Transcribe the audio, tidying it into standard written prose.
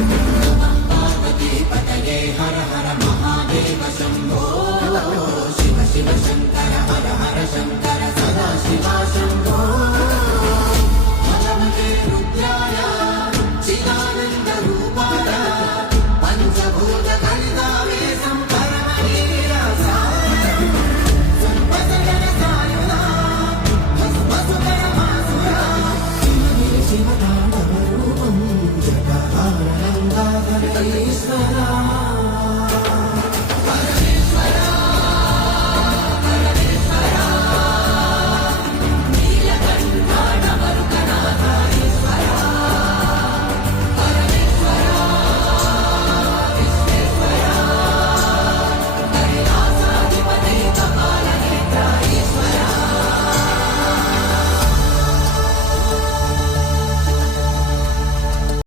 पार्वती पतये हर हर महादेव शंभो शिव शिव शंकर हर हर शंकर सदा शिवा शंभो भगवते रुद्राय चिदानंद रूपाय पंचभूत कलितावे Ishvara